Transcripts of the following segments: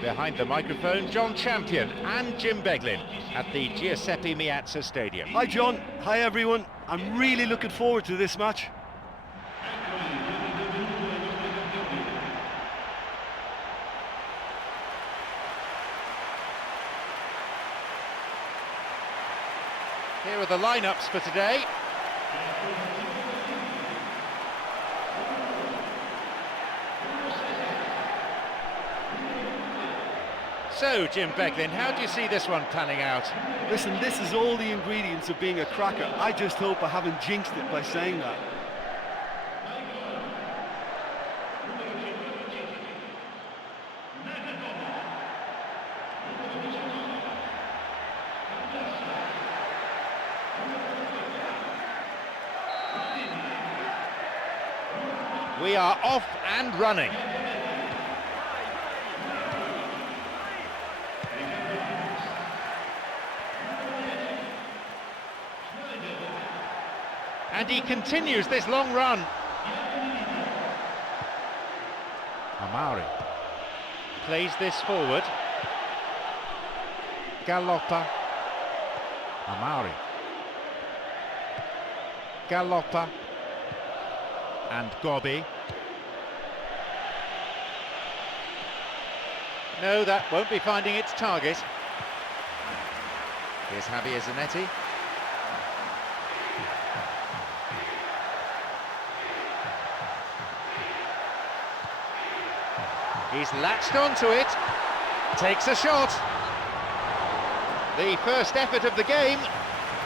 Behind the microphone, John Champion and Jim Beglin at the Giuseppe Meazza Stadium. Hi John, hi everyone. I'm really looking forward to this match. Here are the lineups for today. So, Jim Beglin, how do you see this one panning out? Listen, this is all the ingredients of being a cracker. I just hope I haven't jinxed it by saying that. We are off and running. And he continues this long run. Amari plays this forward. Galoppa. Amari. Galoppa. And Gobbi. No, that won't be finding its target. Here's Javier Zanetti. He's latched onto it, takes a shot. The first effort of the game.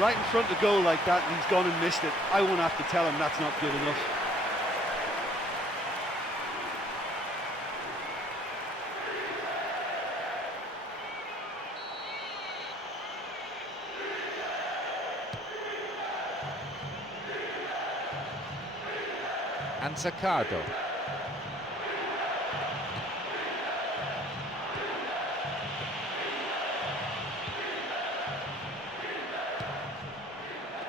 Right in front of goal like that, and he's gone and missed it. I won't have to tell him that's not good enough. And Zaccardo.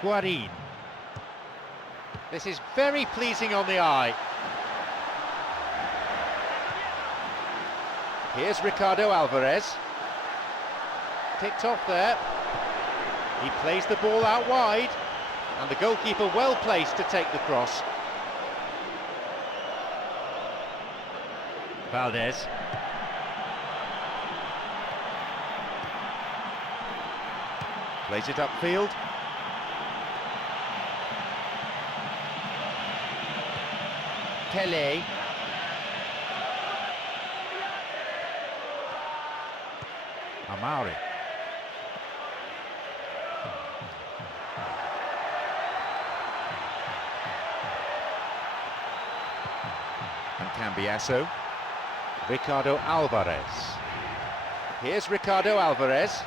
Guarin. This is very pleasing on the eye. Here's Ricardo Alvarez. Ticked off there. He plays the ball out wide, and the goalkeeper well placed to take the cross. Valdez. Plays it upfield. Pele. Amari. And Cambiasso. Ricardo Alvarez. Here's Ricardo Alvarez.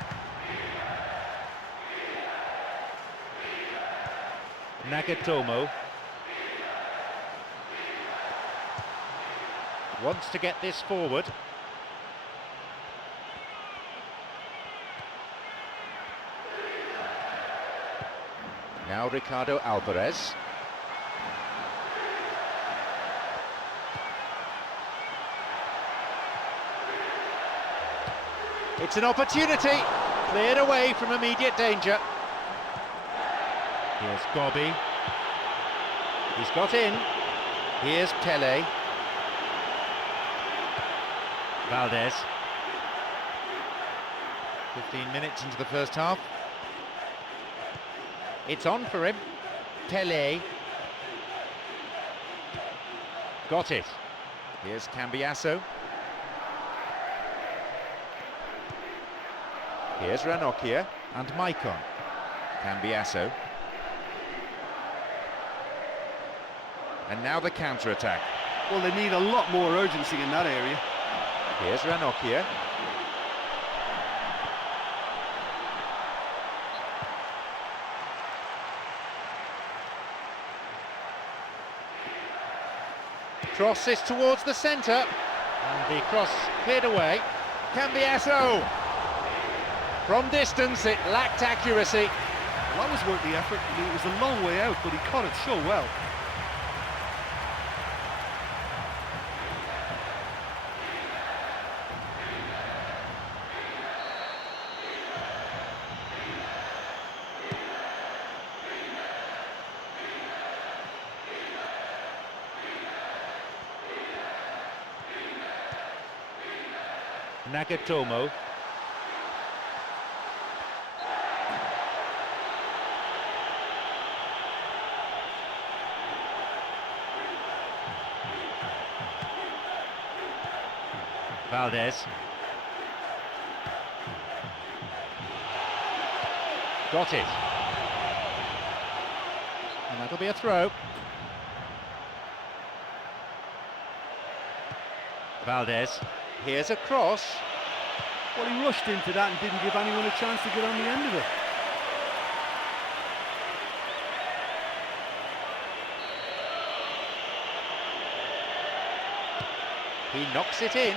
Nagatomo. Wants to get this forward. Now Ricardo Alvarez. It's an opportunity, cleared away from immediate danger. Here's Gobbi. He's got in. Here's Pele. Valdez. 15 minutes into the first half. It's on for him. Pele. Got it. Here's Cambiasso. Here's Ranocchia and Maicon. Cambiasso. And now the counter-attack. Well, they need a lot more urgency in that area. Here's Ranocchia. Cross is towards the centre, and the cross cleared away. Cambiasso! From distance, it lacked accuracy. Well, that was worth the effort. I mean, it was a long way out, but he caught it so well. Nagatomo. Valdez. Got it. And that'll be a throw. Valdez. Here's a cross. Well, he rushed into that and didn't give anyone a chance to get on the end of it. He knocks it in.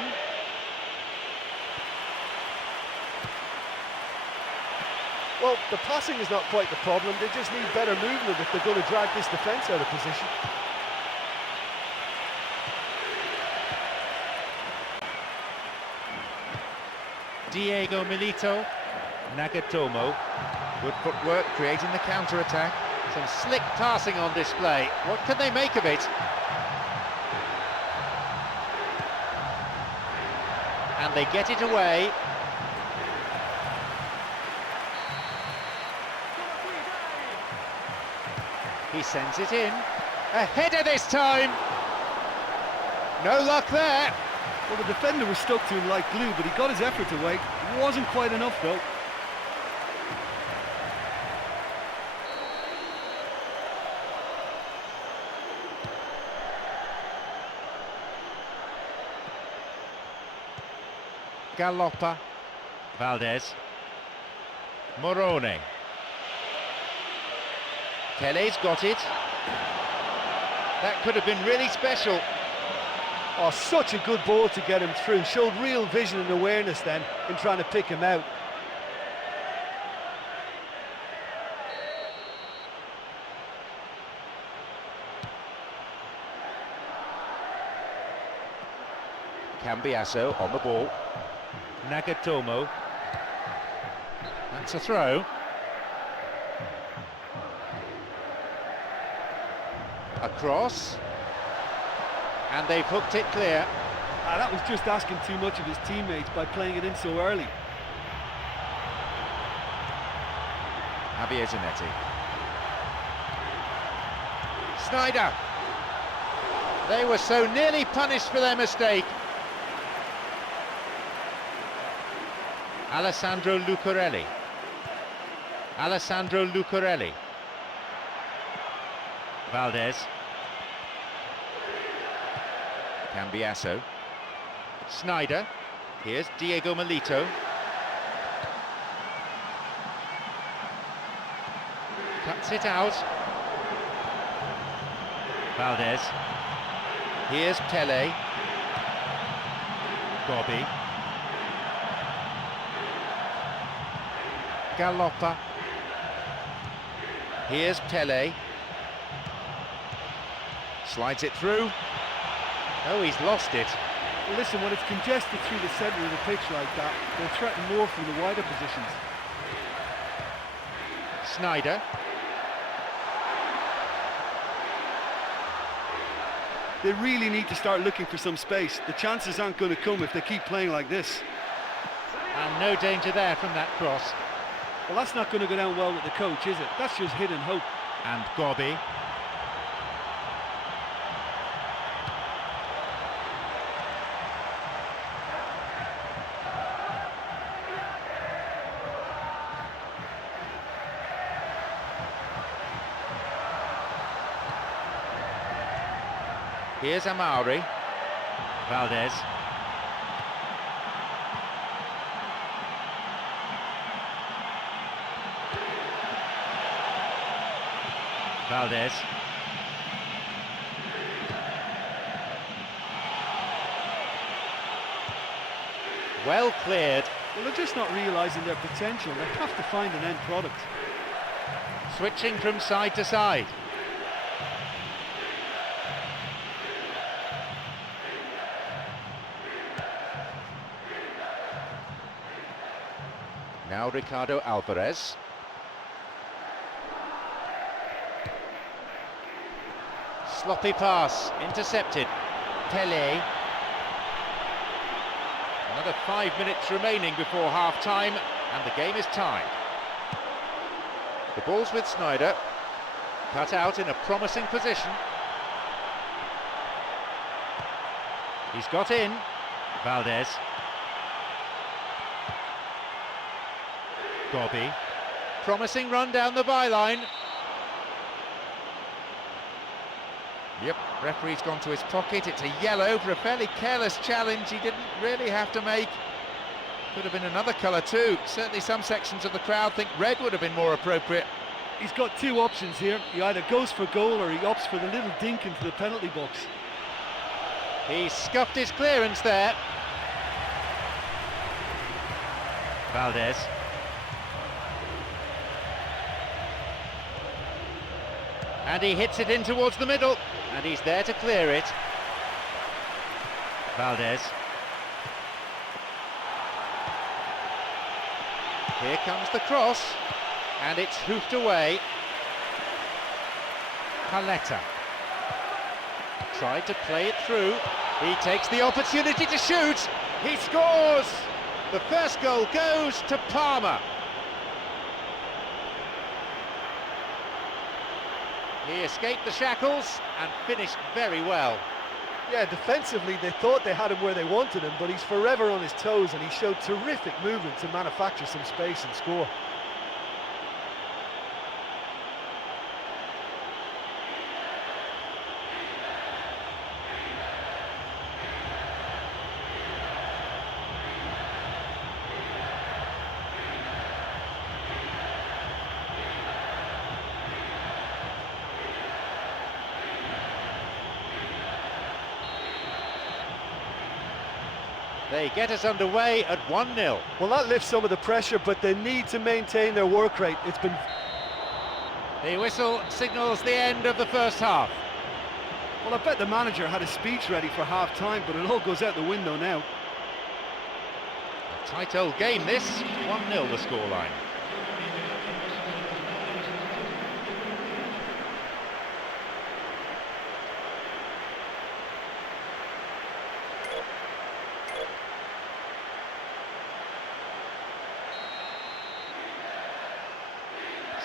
Well, the passing is not quite the problem. They just need better movement if they're going to drag this defence out of position. Diego Milito. Nagatomo. Good footwork, creating the counter-attack. Some slick passing on display. What can they make of it? And they get it away. He sends it in. A header this time! No luck there. Well, the defender was stuck to him like glue, but he got his effort away. It wasn't quite enough, though. Galoppa. Valdez. Morone. Pele's got it. That could have been really special. Oh, such a good ball to get him through. Showed real vision and awareness then in trying to pick him out. Cambiasso on the ball. Nagatomo. That's a throw. Across. And they've hooked it clear. That was just asking too much of his teammates by playing it in so early. Javier Zanetti. Snyder. They were so nearly punished for their mistake. Alessandro Lucarelli. Alessandro Lucarelli. Valdez. Cambiasso. Snyder. Here's Diego Milito. Cuts it out. Valdez. Here's Pele. Bobby. Galoppa. Here's Pele. Slides it through. Oh, he's lost it. Well, listen, when it's congested through the centre of the pitch like that, they'll threaten more from the wider positions. Snyder. They really need to start looking for some space. The chances aren't going to come if they keep playing like this. And no danger there from that cross. Well, that's not going to go down well with the coach, is it? That's just hit and hope. And Gobby. Here's Amari. Valdez. Valdez. Well cleared. Well, they're just not realising their potential. They have to find an end product. Switching from side to side. Now Ricardo Alvarez. Sloppy pass, intercepted. Pele. Another 5 minutes remaining before half-time, and the game is tied. The ball's with Sneijder, cut out in a promising position. He's got in. Valdez. Gobby. Promising run down the byline. Yep, referee's gone to his pocket. It's a yellow for a fairly careless challenge he didn't really have to make. Could have been another colour too. Certainly some sections of the crowd think red would have been more appropriate. He's got two options here. He either goes for goal or he opts for the little dink into the penalty box. He scuffed his clearance there. Valdez. And he hits it in towards the middle, and he's there to clear it. Valdez. Here comes the cross, and it's hoofed away. Paletta. Tried to play it through. He takes the opportunity to shoot. He scores! The first goal goes to Parma. He escaped the shackles and finished very well. Yeah, defensively they thought they had him where they wanted him, but he's forever on his toes and he showed terrific movement to manufacture some space and score. They get us underway at 1-0. Well, that lifts some of the pressure, but they need to maintain their work rate. It's been... The whistle signals the end of the first half. Well, I bet the manager had a speech ready for half-time, but it all goes out the window now. A tight old game this, 1-0 the scoreline.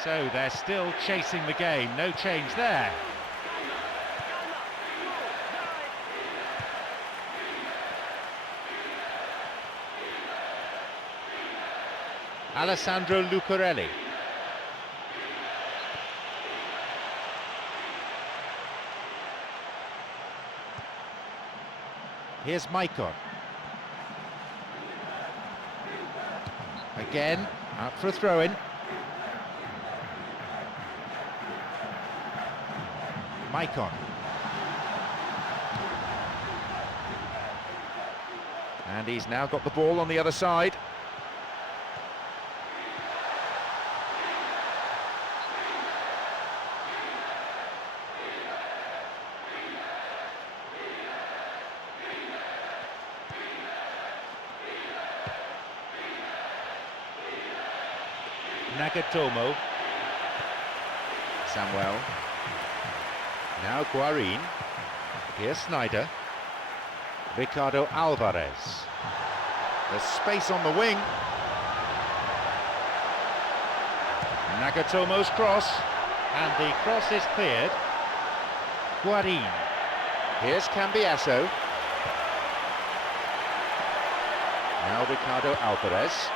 So they're still chasing the game, no change there. Alessandro Lucarelli. Here's Maicon. Again, out for a throw-in. Maicon. And he's now got the ball on the other side. Nagatomo. Samuel. Now Guarin. Here's Sneijder. Ricardo Alvarez. There's space on the wing. Nagatomo's cross. And the cross is cleared. Guarin. Here's Cambiasso. Now Ricardo Alvarez.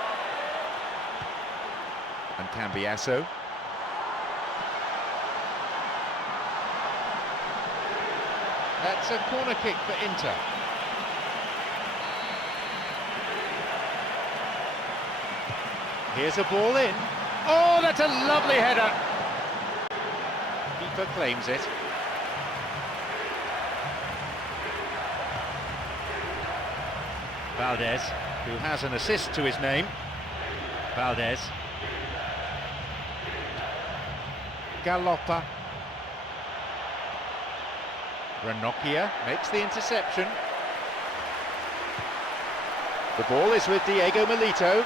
And Cambiasso. That's a corner kick for Inter. Here's a ball in. Oh, that's a lovely header. Keeper claims it. Valdez, who has an assist to his name. Valdez. Galoppa. Ranocchia makes the interception. The ball is with Diego Milito.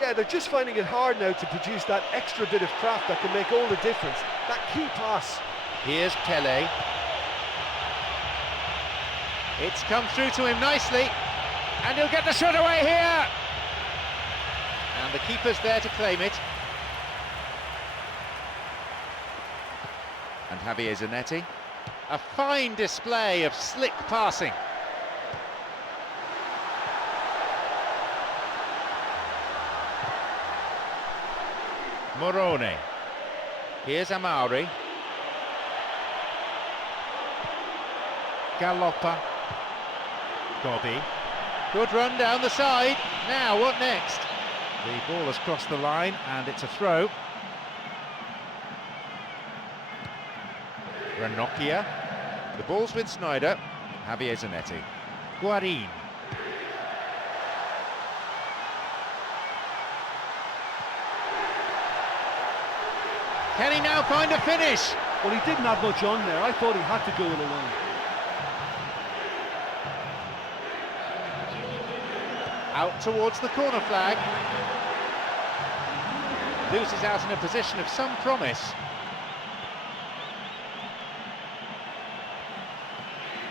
Yeah, they're just finding it hard now to produce that extra bit of craft that can make all the difference. That key pass Here's Pele. It's come through to him nicely, and he'll get the shot away here! And the keeper's there to claim it. And Javier Zanetti. A fine display of slick passing. Morone. Here's Amari. Galoppa. Gobbi. Good run down the side. Now, what next? The ball has crossed the line, and it's a throw. Ranocchia. The ball's with Snyder. Javier Zanetti. Guarin. Can he now find a finish? Well, he didn't have much on there. I thought he had to go it alone. Out towards the corner flag. Loses out in a position of some promise.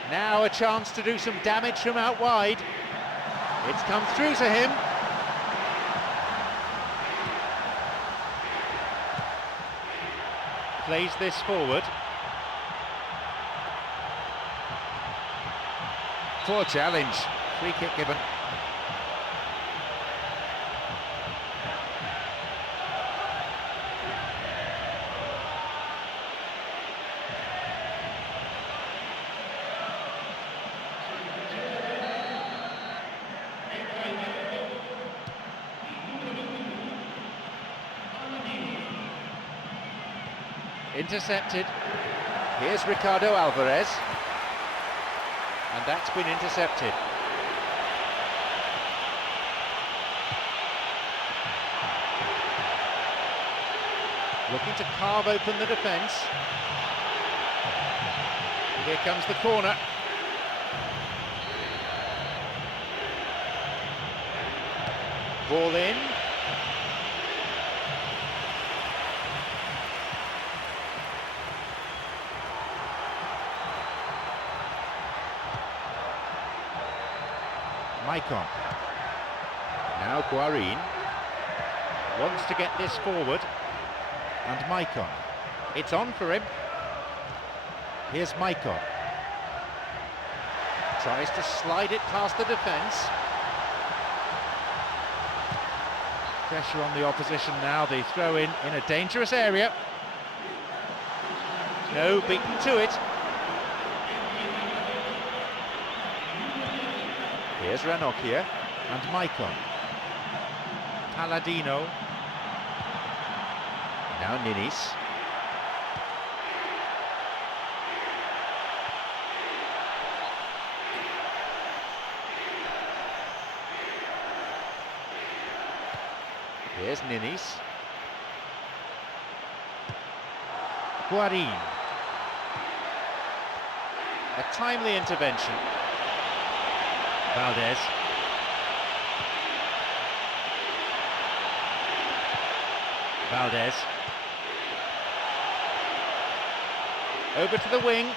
Now a chance to do some damage from out wide. It's come through to him. Plays this forward. Poor challenge. Free kick given. Intercepted. Here's Ricardo Alvarez. And that's been intercepted. Looking to carve open the defence. Here comes the corner. Ball in. Maicon. Now Guarin wants to get this forward, and Maicon. It's on for him. Here's Maicon. Tries to slide it past the defence. Pressure on the opposition now. They throw in a dangerous area. No beaten to it. Here's Ranocchia and Maicon. Palladino. Now Ninis. Here's Ninis. Guarin. A timely intervention. Valdez. Valdez. Over to the wing.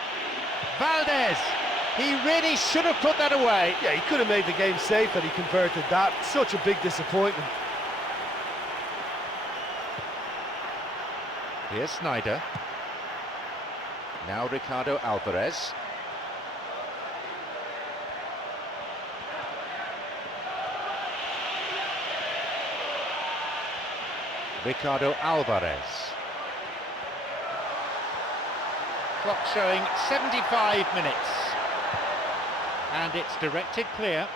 Valdez! He really should have put that away. Yeah, he could have made the game safe had he converted that. Such a big disappointment. Here's Snyder. Now Ricardo Alvarez. Ricardo Alvarez. Clock showing 75 minutes. And it's directed clear.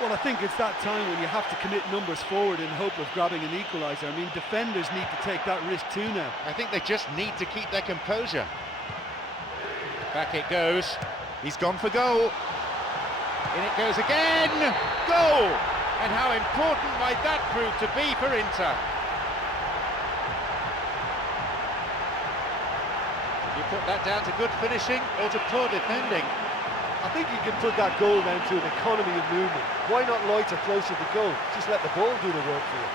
Well, I think it's that time when you have to commit numbers forward in hope of grabbing an equaliser. I mean, defenders need to take that risk too now. I think they just need to keep their composure. Back it goes. He's gone for goal. In it goes again. Goal! And how important might that prove to be for Inter? You put that down to good finishing or to poor defending? I think you can put that goal down to an economy of movement. Why not loiter closer to goal? Just let the ball do the work for you.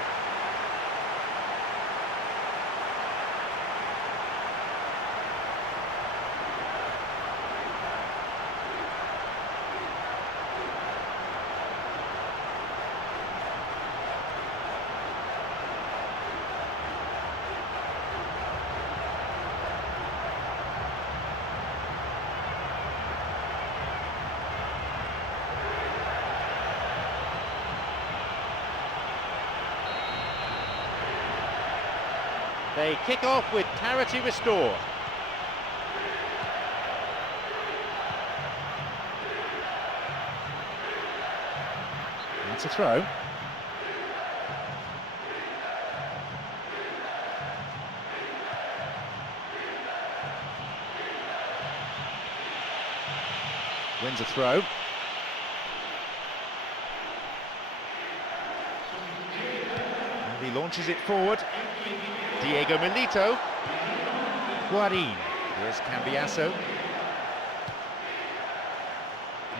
They kick off with parity restored. That's a throw. Wins a throw. And he launches it forward. Diego Milito. Guarin. Here's Cambiasso.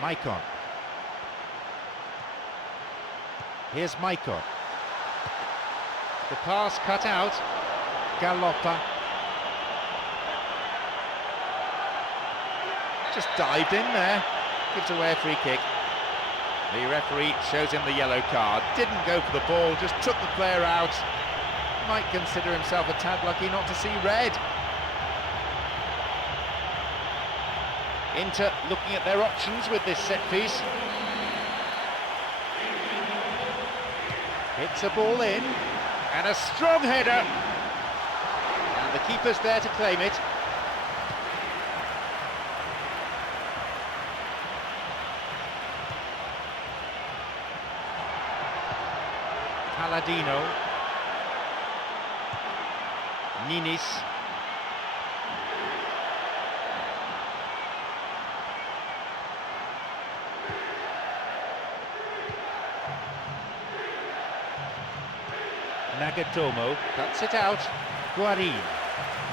Maicon. Here's Maicon. The pass cut out. Galoppa. Just dived in there. Gives away a free kick. The referee shows him the yellow card. Didn't go for the ball, just took the player out. Might consider himself a tad lucky not to see red. Inter looking at their options with this set piece. Hits a ball in, and a strong header. And the keeper's there to claim it. Palladino. Ninis. Nagatomo cuts it out. Guarin.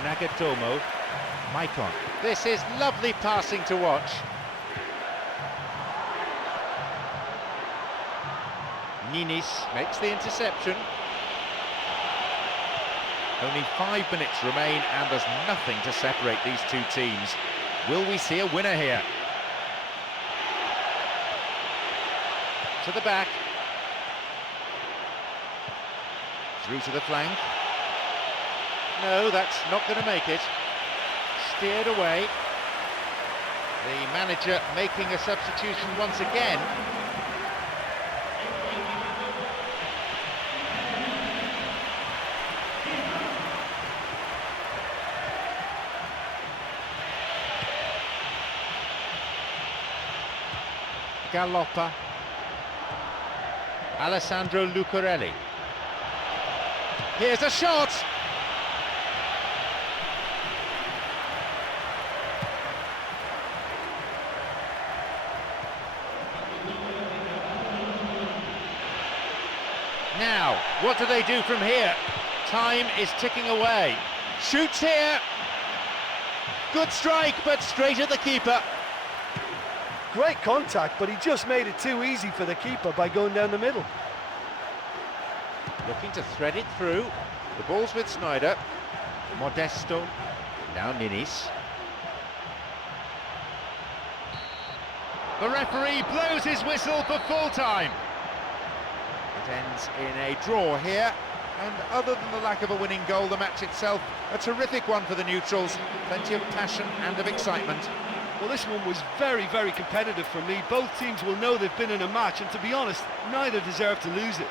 Nagatomo. Maicon. This is lovely passing to watch. Ninis makes the interception. Only 5 minutes remain and there's nothing to separate these two teams. Will we see a winner here? To the back. Through to the flank. No, that's not going to make it. Steered away. The manager making a substitution once again. Galoppa. Alessandro Lucarelli. Here's a shot! Now, what do they do from here? Time is ticking away. Shoots here! Good strike, but straight at the keeper. Great contact, but he just made it too easy for the keeper by going down the middle. Looking to thread it through. The ball's with Snyder. Modesto. Now Ninis. The referee blows his whistle for full time. It ends in a draw here. And other than the lack of a winning goal, the match itself, a terrific one for the neutrals. Plenty of passion and of excitement. Well, this one was very, very competitive for me. Both teams will know they've been in a match, and to be honest, neither deserve to lose it.